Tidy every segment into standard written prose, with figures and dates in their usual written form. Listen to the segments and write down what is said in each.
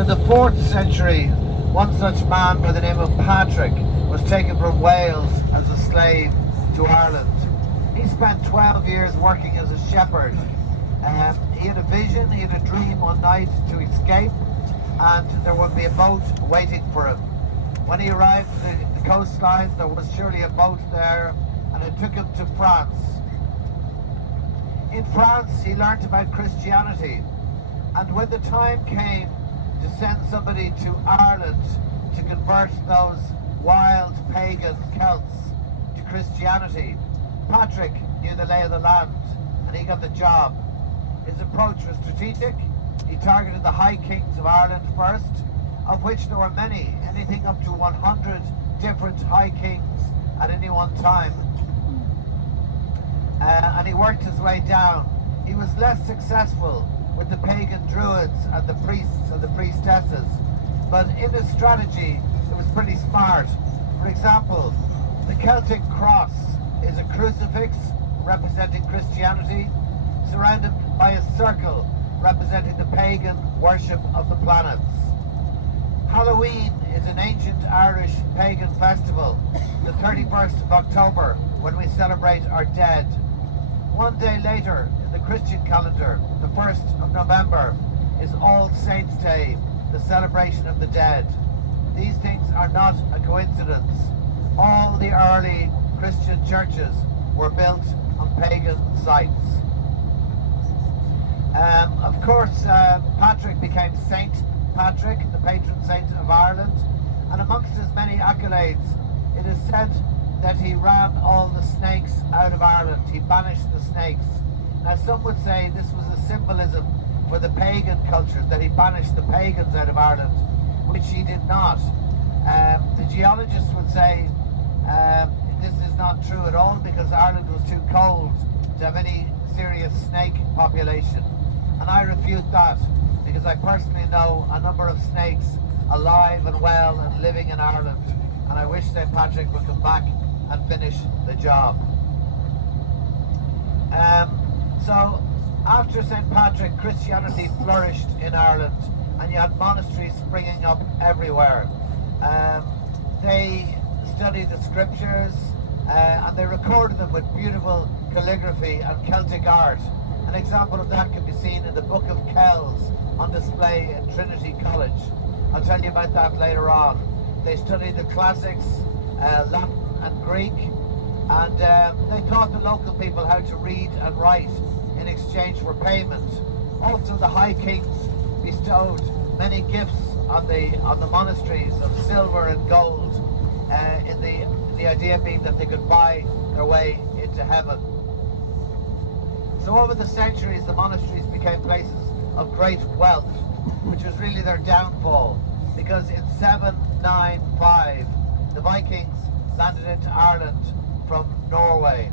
in the 4th century, one such man by the name of Patrick was taken from Wales as a slave to Ireland. He spent 12 years working as a shepherd. He had a vision, he had a dream one night to escape, and there would be a boat waiting for him. When he arrived at the coastline, there was surely a boat there, and it took him to France. In France, he learnt about Christianity, and when the time came to send somebody to Ireland to convert those wild pagan Celts to Christianity, Patrick knew the lay of the land, and he got the job. His approach was strategic. He targeted the high kings of Ireland first, of which there were many, anything up to 100 different high kings at any one time. And he worked his way down. He was less successful with the pagan druids and the priests and the priestesses, but in his strategy it was pretty smart. For example, the Celtic cross is a crucifix representing Christianity, surrounded by a circle representing the pagan worship of the planets. Halloween is an ancient Irish pagan festival, the 31st of October, when we celebrate our dead. One day later, in the Christian calendar, the 1st of November, is All Saints' Day, the celebration of the dead. These things are not a coincidence. All the early Christian churches were built on pagan sites. Of course, Patrick became Saint Patrick, the patron saint of Ireland, and amongst his many accolades, it is said that he ran all the snakes out of Ireland. He banished the snakes. Now, some would say this was a symbolism for the pagan cultures, that he banished the pagans out of Ireland, which he did not. The geologists would say this is not true at all, because Ireland was too cold to have any serious snake population. And I refute that, because I personally know a number of snakes alive and well and living in Ireland, and I wish St. Patrick would come back and finish the job. So after St. Patrick, Christianity flourished in Ireland, and you had monasteries springing up everywhere. They studied the scriptures, and they recorded them with beautiful calligraphy and Celtic art. An example of that can be seen in the Book of Kells on display in Trinity College. I'll tell you about that later on. They studied the classics, Latin and Greek, and they taught the local people how to read and write in exchange for payment. Also, the high kings bestowed many gifts on the monasteries of silver and gold, in the idea being that they could buy their way into heaven. So over the centuries, the monasteries became places of great wealth, which was really their downfall, because in 795, the Vikings landed into Ireland from Norway.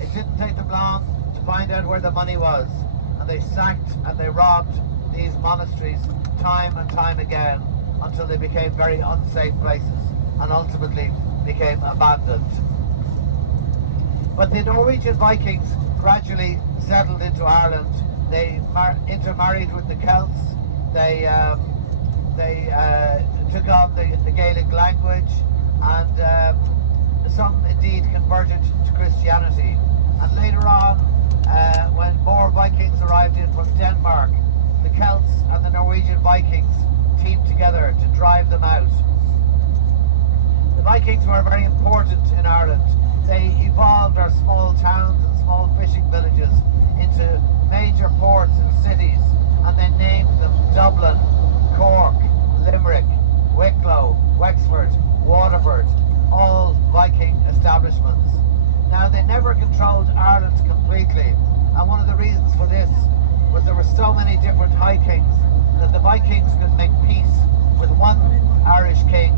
It didn't take them long to find out where the money was, and they sacked and they robbed these monasteries time and time again, until they became very unsafe places and ultimately became abandoned. But the Norwegian Vikings gradually settled into Ireland. They intermarried with the Celts. They took on the Gaelic language, and some indeed converted to Christianity. And later on, when more Vikings arrived in from Denmark, the Celts and the Norwegian Vikings teamed together to drive them out. The Vikings were very important in Ireland. They evolved our small towns and small fishing villages into major ports and cities, and they named them Dublin, Cork, Limerick, Wicklow, Wexford, Waterford, all Viking establishments. Now, they never controlled Ireland completely, and one of the reasons for this was there were so many different high kings that the Vikings could make peace with one Irish king,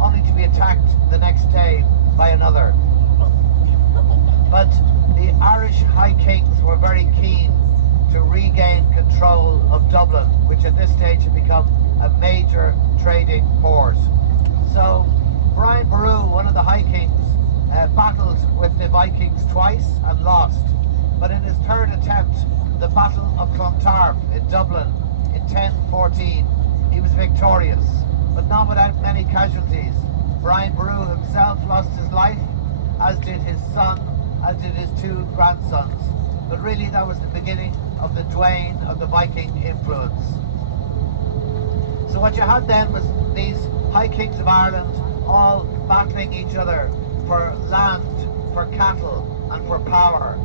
only to be attacked the next day by another. But the Irish high kings were very keen to regain control of Dublin, which at this stage had become a major trading port. So Brian Boru, one of the high kings, battled with the Vikings twice and lost. But in his third attempt, the Battle of Clontarf in Dublin in 1014, he was victorious, but not without many casualties. Brian Boru himself lost his life, as did his son, as did his two grandsons. But really that was the beginning of the wane of the Viking influence. So what you had then was these high kings of Ireland all battling each other for land, for cattle and for power.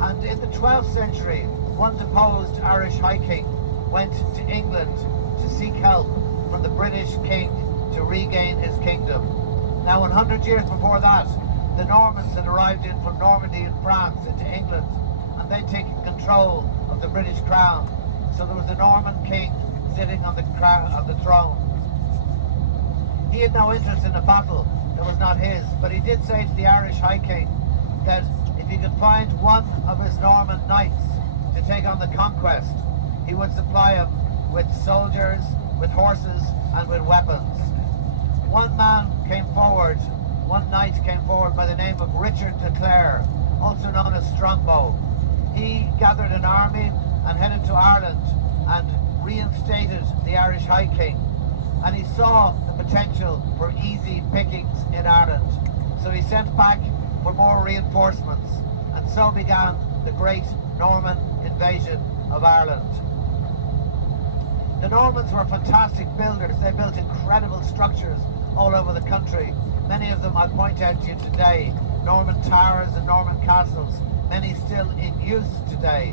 And in the 12th century, one deposed Irish high king went to England to seek help from the British king to regain his kingdom. Now 100 years before that, the Normans had arrived in from Normandy and France into England, and they'd taken control of the British crown. So there was a Norman king sitting on the throne. He had no interest in a battle that was not his, but he did say to the Irish high king that if he could find one of his Norman knights to take on the conquest, he would supply him with soldiers, with horses and with weapons. One knight came forward by the name of Richard de Clare, also known as Strongbow. He gathered an army and headed to Ireland and reinstated the Irish high king, and he saw the potential for easy pickings in Ireland. So he sent back for more reinforcements, and so began the great Norman invasion of Ireland. The Normans were fantastic builders. They built incredible structures all over the country. Many of them I'll point out to you today. Norman towers and Norman castles, many still in use today.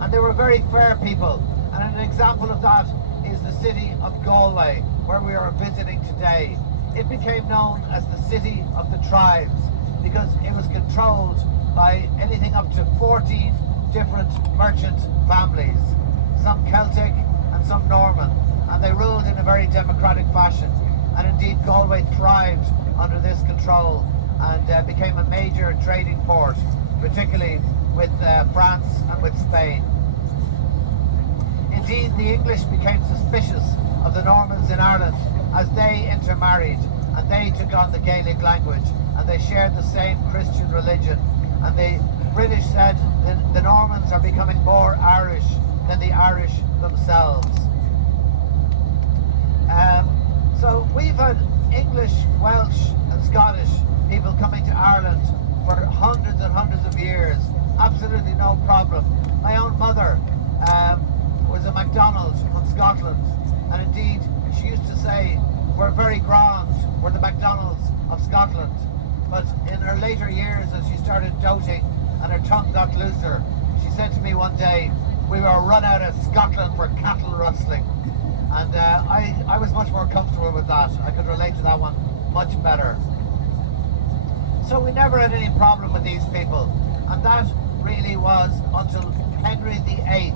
And they were very fair people. And an example of that is the city of Galway, where we are visiting today. It became known as the city of the tribes because it was controlled by anything up to 14 different merchant families, some Celtic and some Norman, and they ruled in a very democratic fashion. And indeed Galway thrived under this control and became a major trading port, particularly with France and with Spain. Indeed, the English became suspicious of the Normans in Ireland as they intermarried and they took on the Gaelic language and they shared the same Christian religion. And the British said the Normans are becoming more Irish than the Irish themselves. So we've had English, Welsh and Scottish people coming to Ireland for hundreds and hundreds of years. Absolutely no problem. My own mother was a MacDonald from Scotland, and indeed she used to say, we're very grand, we're the MacDonalds of Scotland. But in her later years, as she started doting and her tongue got looser, she said to me one day, we were run out of Scotland for cattle rustling. And I was much more comfortable with that. I could relate to that one much better. So we never had any problem with these people. And that really was until Henry VIII.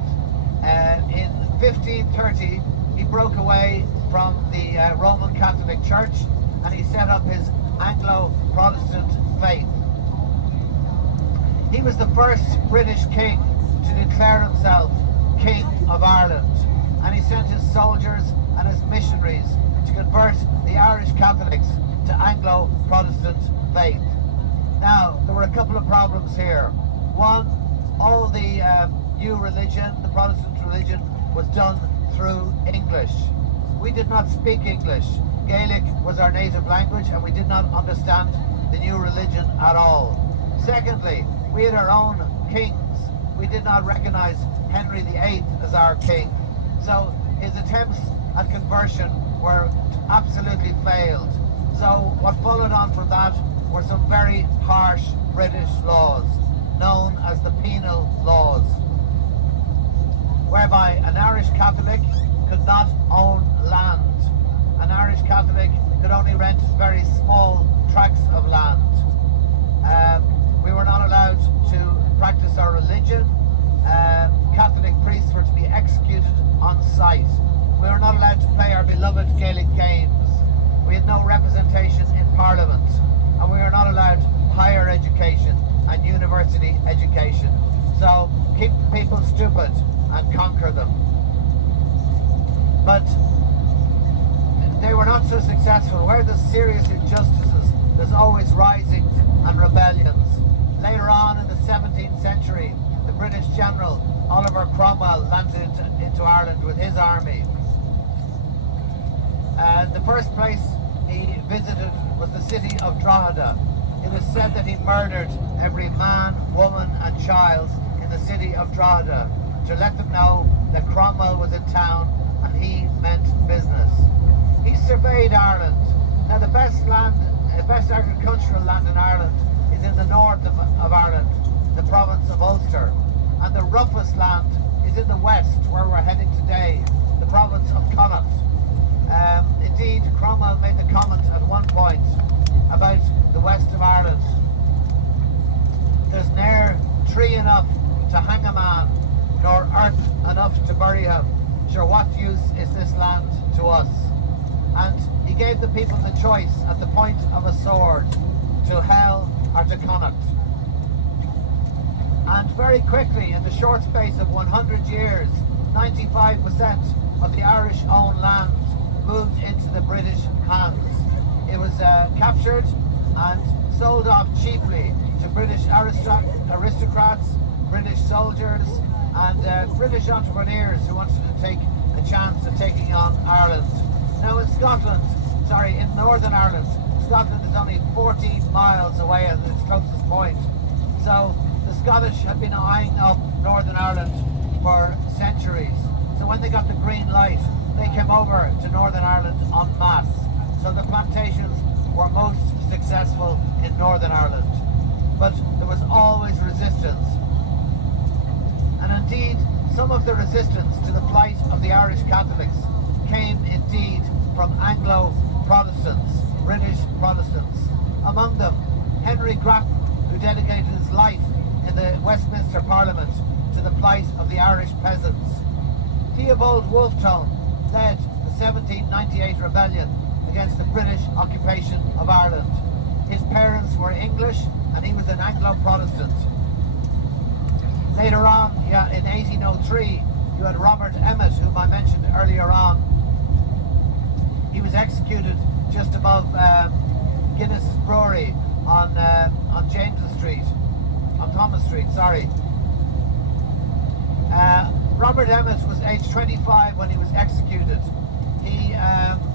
In 1530, he broke away from the Roman Catholic Church and he set up his Anglo-Protestant faith. He was the first British king to declare himself King of Ireland, and he sent his soldiers and his missionaries to convert the Irish Catholics to Anglo-Protestant faith. Now, there were a couple of problems here. One, all the new religion, the Protestant religion, was done through English. We did not speak English. Gaelic was our native language and we did not understand the new religion at all. Secondly, we had our own kings. We did not recognize Henry VIII as our king. So his attempts at conversion were absolutely failed. So what followed on from that were some very harsh British laws, known as the penal laws, whereby an Irish Catholic could not own land. An Irish Catholic could only rent very small tracts of land. We were not allowed to practice our religion. Catholic priests were to be executed on sight. We were not allowed to play our beloved Gaelic games. We had no representation in Parliament, and we were not allowed higher education and university education. So keep people stupid and conquer them. But they were not so successful. Where there's serious injustices, there's always risings and rebellions. Later on in the 17th century, the British general Oliver Cromwell landed into Ireland with his army. The first place he visited was the city of Drogheda. It is said that he murdered every man, woman and child in the city of Drogheda to let them know that Cromwell was in town and he meant business. He surveyed Ireland. Now the best agricultural land in Ireland is in the north of Ireland, the province of Ulster. And the roughest land is in the west, where we're heading today, the province of Connacht. Indeed, Cromwell made the comment at one point about the west of Ireland. There's ne'er tree enough to hang a man, nor earth enough to bury him. Sure, what use is this land to us? And he gave the people the choice at the point of a sword, to hell or to Connacht. And very quickly, in the short space of 100 years, 95% of the Irish-owned land moved into the British hands. It was captured and sold off cheaply to British aristocrats, British soldiers, and British entrepreneurs who wanted to take a chance of taking on Ireland. Now in in Northern Ireland, Scotland is only 14 miles away at its closest point. So the Scottish had been eyeing up Northern Ireland for centuries. So when they got the green light, they came over to Northern Ireland en masse. So the plantations were most successful in Northern Ireland. But there was always resistance. And indeed, some of the resistance to the plight of the Irish Catholics came indeed from Anglo-Protestants, British Protestants. Among them, Henry Grattan, who dedicated his life in the Westminster Parliament to the plight of the Irish peasants. Theobald Wolfetone led the 1798 rebellion against the British occupation of Ireland. His parents were English and he was an Anglo-Protestant. Later on, in 1803, you had Robert Emmet, whom I mentioned earlier on. He was executed just above Guinness Brewery on Thomas Street, sorry. Robert Emmet was aged 25 when he was executed. He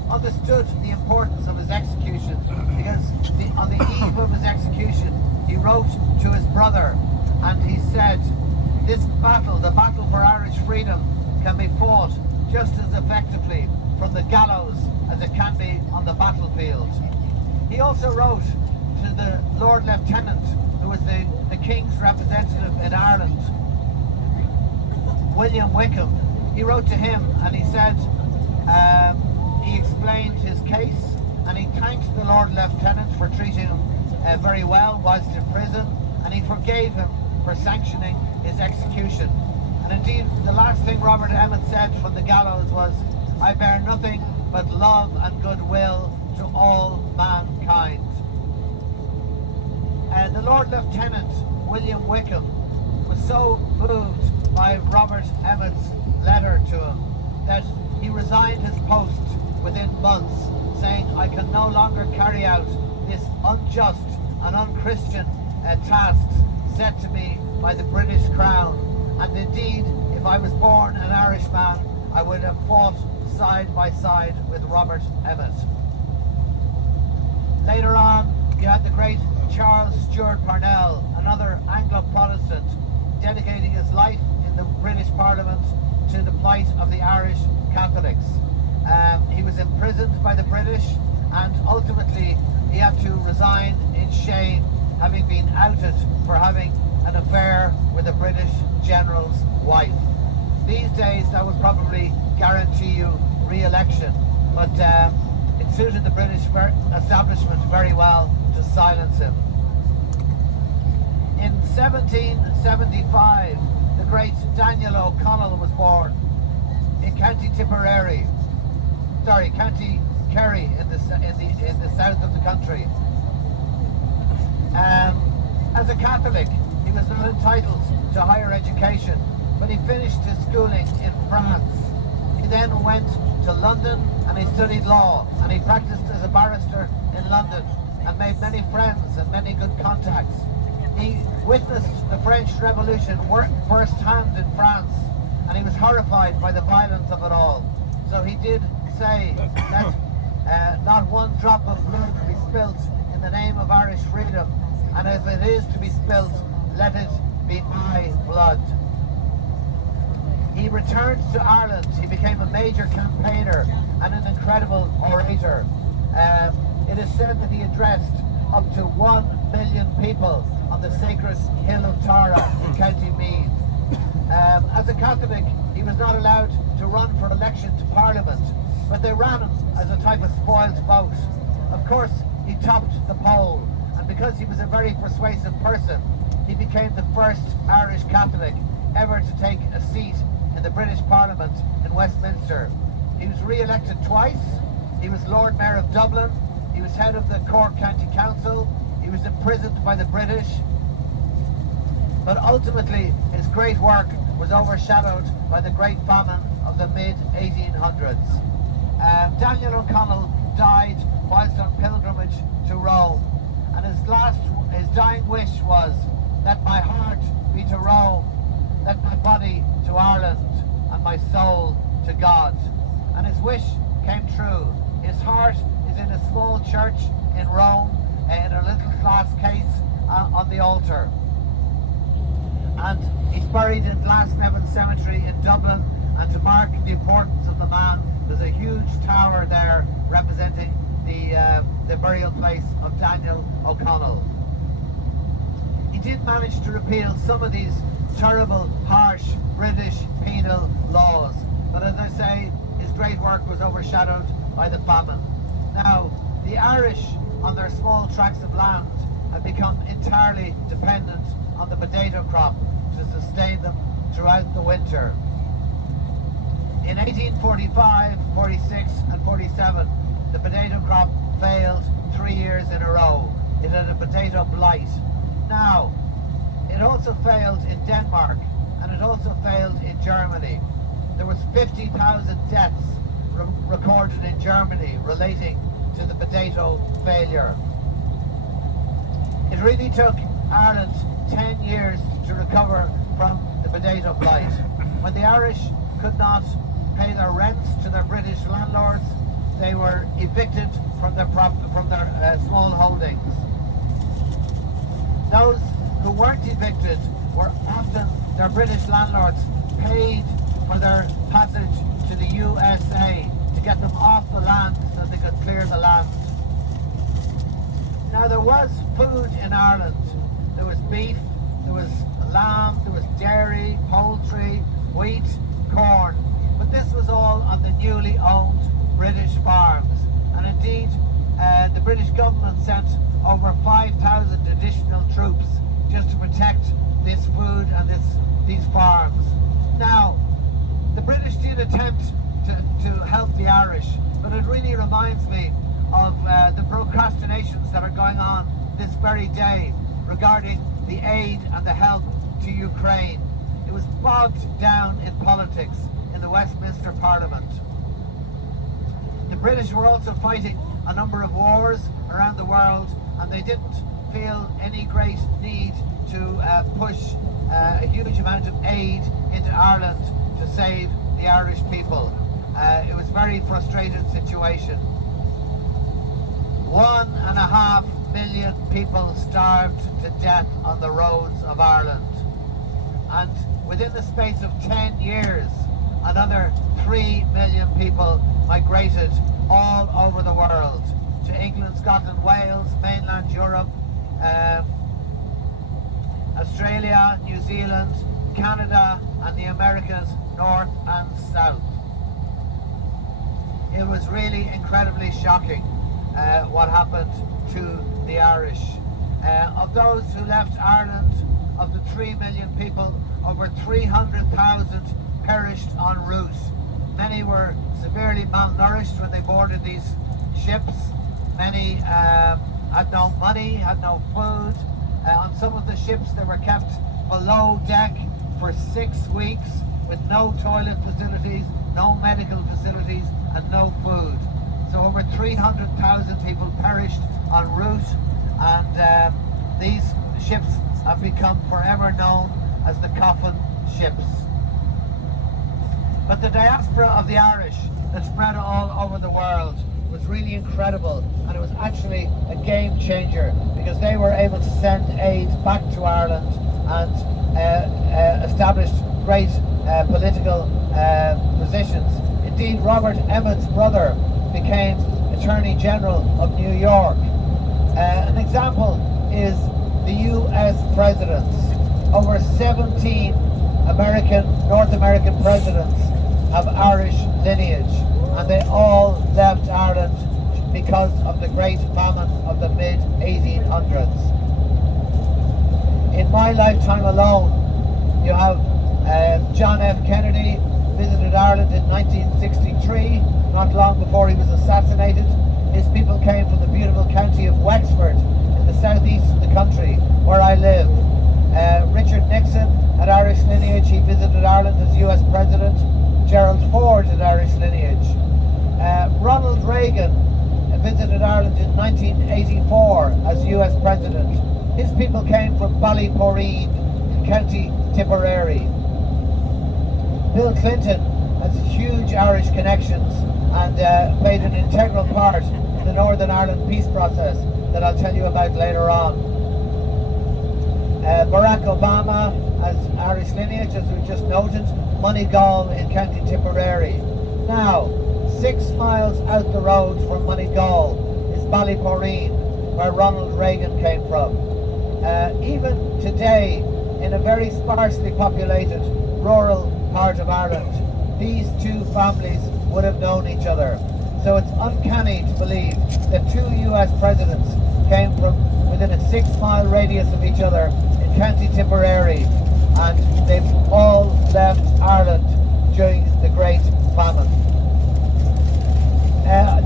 understood the importance of his execution because on the eve of his execution, he wrote to his brother and he said, "This battle, the battle for Irish freedom, can be fought just as effectively from the gallows as it can be on the battlefield." He also wrote to the Lord Lieutenant, who was the King's representative in Ireland, William Wickham. He wrote to him and he said, he explained his case and he thanked the Lord Lieutenant for treating him very well whilst in prison, and he forgave him for sanctioning his execution. And indeed, the last thing Robert Emmet said from the gallows was, "I bear nothing but love and goodwill to all mankind." The Lord Lieutenant, William Wickham, was so moved by Robert Emmet's letter to him that he resigned his post within months, saying, "I can no longer carry out this unjust and unchristian tasks set to me by the British Crown. And indeed, if I was born an Irishman, I would have fought side by side with Robert Emmet." Later on, you had the great Charles Stewart Parnell, another Anglo-Protestant, dedicating his life in the British Parliament to the plight of the Irish Catholics. He was imprisoned by the British and ultimately he had to resign in shame, having been outed for having an affair with a British general's wife. These days that would probably guarantee you re-election, but it suited the British establishment very well to silence him. In 1775, the great Daniel O'Connell was born in County Kerry in the south of the country. As a Catholic, he was not entitled to higher education, but he finished his schooling in France. He then went to London and he studied law, and he practiced as a barrister in London and made many friends and many good contacts. He witnessed the French Revolution first hand in France, and he was horrified by the violence of it all. So he did say that not one drop of blood be spilt in the name of Irish freedom, and if it is to be spilt, let it be my blood. He returned to Ireland. He became a major campaigner and an incredible orator. It is said that he addressed up to 1 million people on the sacred hill of Tara in County Meath. As a Catholic, he was not allowed to run for election to Parliament, but they ran him as a type of spoiled vote. Of course, he topped the poll, and because he was a very persuasive person, he became the first Irish Catholic ever to take a seat in the British Parliament in Westminster. He was re-elected twice. He was Lord Mayor of Dublin. He was head of the Cork County Council. He was imprisoned by the British. But ultimately, his great work was overshadowed by the Great Famine of the mid-1800s. Daniel O'Connell died whilst on pilgrimage to Rome, and his dying wish was, "Let my heart be to Rome, let my body to Ireland, and my soul to God." And his wish came true. His heart is in a small church in Rome, in a little glass case on the altar. And he's buried in Glasnevin Cemetery in Dublin, and to mark the importance of the man, there's a huge tower there representing the burial place of Daniel O'Connell. He did manage to repeal some of these terrible, harsh British penal laws, but as I say, his great work was overshadowed by the famine. Now, the Irish, on their small tracts of land, had become entirely dependent on the potato crop to sustain them throughout the winter. In 1845, 46 and 47, the potato crop failed 3 years in a row. It had a potato blight. Now, it also failed in Denmark, and it also failed in Germany. There was 50,000 deaths recorded in Germany relating to the potato failure. It really took Ireland 10 years to recover from the potato blight. When the Irish could not pay their rents to their British landlords, they were evicted from their small holdings. Those who weren't evicted were often their British landlords paid for their passage to the USA to get them off the land so they could clear the land. Now, there was food in Ireland. There was beef, there was lamb, there was dairy, poultry, wheat, corn. But this was all on the newly owned British farms. And indeed, the British government sent over 5,000 additional troops just to protect this food and these farms. Now, the British did attempt to help the Irish, but it really reminds me of the procrastinations that are going on this very day regarding the aid and the help to Ukraine. It was bogged down in politics in the Westminster Parliament. The British were also fighting a number of wars around the world, and they didn't feel any great need to push a huge amount of aid into Ireland to save the Irish people. It was a very frustrated situation. 1.5 million people starved to death on the roads of Ireland. And within the space of 10 years, another 3 million people migrated all over the world to England, Scotland, Wales, mainland Europe, Australia, New Zealand, Canada, and the Americas, north and south. It was really incredibly shocking what happened to the Irish. Of those who left Ireland, of the 3 million people, over 300,000 perished en route. Many were severely malnourished when they boarded these ships. Many had no money, had no food. On some of the ships they were kept below deck for 6 weeks with no toilet facilities, no medical facilities, and no food. So over 300,000 people perished en route, and these ships have become forever known as the coffin ships. But the diaspora of the Irish that spread all over the world was really incredible, and it was actually a game changer because they were able to send aid back to Ireland and established great political positions. Indeed, Robert Emmet's brother became Attorney General of New York. An example is the US presidents. Over 17 North American presidents have Irish lineage, and they all left Ireland because of the great famine of the mid-1800s. In my lifetime alone, you have John F. Kennedy visited Ireland in 1963, not long before he was assassinated. His people came from the beautiful county of Wexford in the southeast of the country, where I live. Richard Nixon had Irish lineage. He visited Ireland as US President. Gerald Ford had Irish lineage. Ronald Reagan visited Ireland in 1984 as US President. His people came from Ballyporeen in County Tipperary. Bill Clinton has huge Irish connections and played an integral part in the Northern Ireland peace process that I'll tell you about later on. Barack Obama has Irish lineage, as we just noted, Moneygall in County Tipperary. Now, 6 miles out the road from Moneygall is Ballyporeen, where Ronald Reagan came from. Even today, in a very sparsely populated rural part of Ireland, these two families would have known each other. So it's uncanny to believe that two US presidents came from within a 6-mile radius of each other in County Tipperary, and they've all left Ireland during the Great Famine.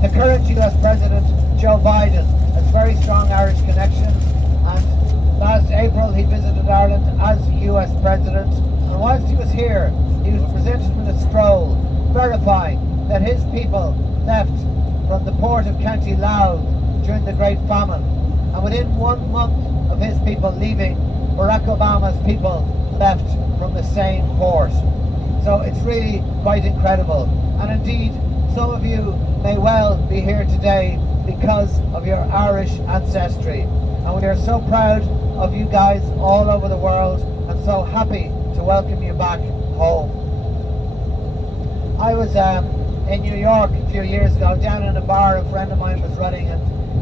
The current US President, Joe Biden, has very strong Irish connections, and last April he visited Ireland as US President, and whilst he was here, he was presented with a scroll verifying that his people left from the port of County Louth during the Great Famine, and within 1 month of his people leaving, Barack Obama's people left from the same port. So it's really quite incredible, and indeed some of you may well be here today because of your Irish ancestry, and we are so proud of you guys all over the world and so happy to welcome you back home. I was in New York a few years ago, down in a bar a friend of mine was running, and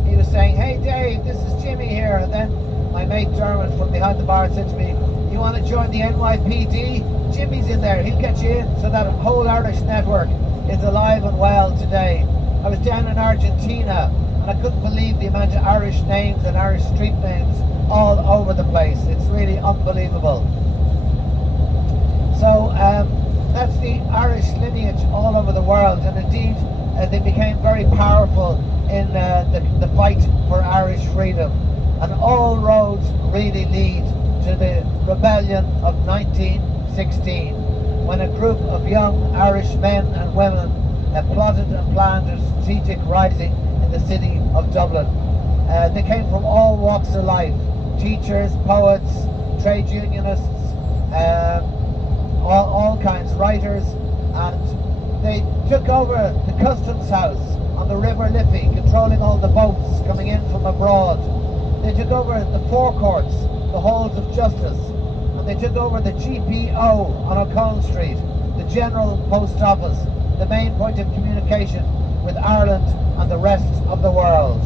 he was saying, "Hey Dave, this is Jimmy here," and then my mate Dermot from behind the bar said to me, "You want to join the NYPD? Jimmy's in there, he'll get you in." So that whole Irish network is alive and well today. I was down in Argentina, and I couldn't believe the amount of Irish names and Irish street names all over the place. It's really unbelievable. So that's the Irish lineage all over the world, and indeed they became very powerful in the fight for Irish freedom. And all roads really lead to the rebellion of 1916, when a group of young Irish men and women plotted and planned a strategic rising in the city of Dublin. They came from all walks of life: teachers, poets, trade unionists, all kinds, writers, and they took over the customs house on the River Liffey, controlling all the boats coming in from abroad. They took over the forecourts, the halls of justice, and they took over the GPO on O'Connell Street, the General Post Office, the main point of communication with Ireland and the rest of the world.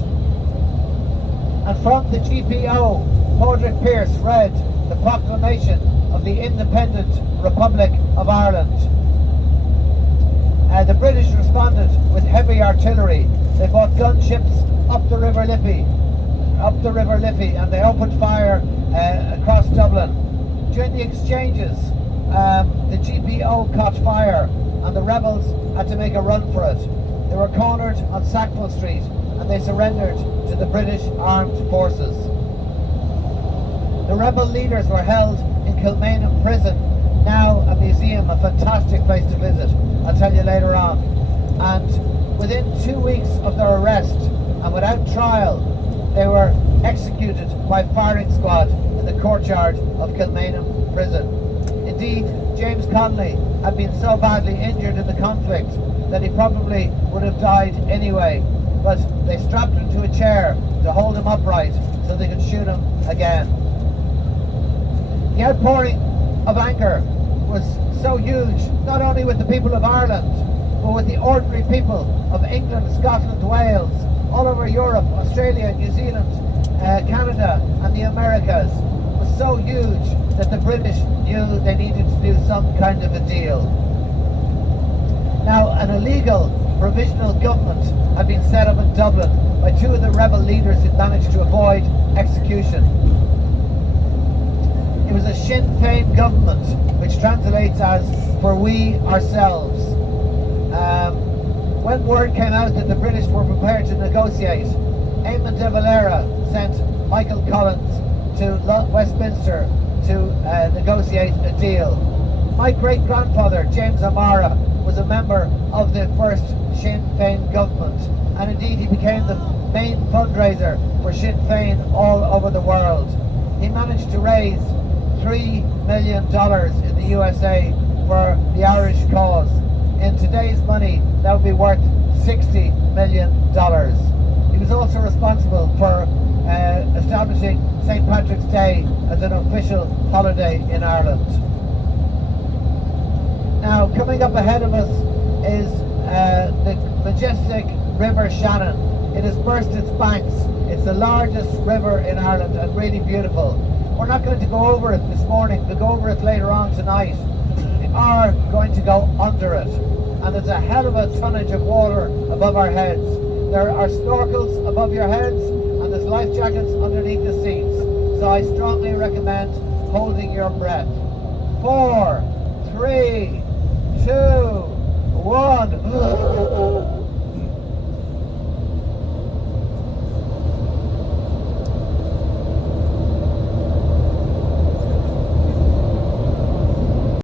And from the GPO, Padraig Pearse read the proclamation of the Independent Republic of Ireland. The British responded with heavy artillery. They fought gunships up the River Liffey, and they opened fire across Dublin. During the exchanges, the GPO caught fire, and the rebels had to make a run for it. They were cornered on Sackville Street, and they surrendered to the British armed forces. The rebel leaders were held in Kilmainham prison, now a museum, a fantastic place to visit. I'll tell you later on. And within 2 weeks of their arrest, and without trial, they were executed by firing squad in the courtyard of Kilmainham prison. Indeed, James Connolly had been so badly injured in the conflict that he probably would have died anyway, but they strapped him to a chair to hold him upright so they could shoot him again. The outpouring of anger was so huge, not only with the people of Ireland, but with the ordinary people of England, Scotland, Wales, all over Europe, Australia, New Zealand, Canada and the Americas, was so huge that the British knew they needed to do some kind of a deal. Now, an illegal provisional government had been set up in Dublin by two of the rebel leaders who managed to avoid execution. It was a Sinn Féin government, which translates as "for we ourselves." When word came out that the British were prepared to negotiate, Eamon de Valera sent Michael Collins to Westminster to negotiate a deal. My great-grandfather, James O'Mara, was a member of the first Sinn Féin government, and indeed he became the main fundraiser for Sinn Féin all over the world. He managed to raise $3 million in the USA for the Irish cause. In today's money, that would be worth $60 million. He was also responsible for establishing St. Patrick's Day as an official holiday in Ireland. Now, coming up ahead of us is the majestic River Shannon. It has burst its banks. It's the largest river in Ireland and really beautiful. We're not going to go over it this morning. We'll go over it later on tonight. We are going to go under it. And there's a hell of a tonnage of water above our heads. There are snorkels above your heads and there's life jackets underneath the seats. So I strongly recommend holding your breath. 4, 3, 2, 1.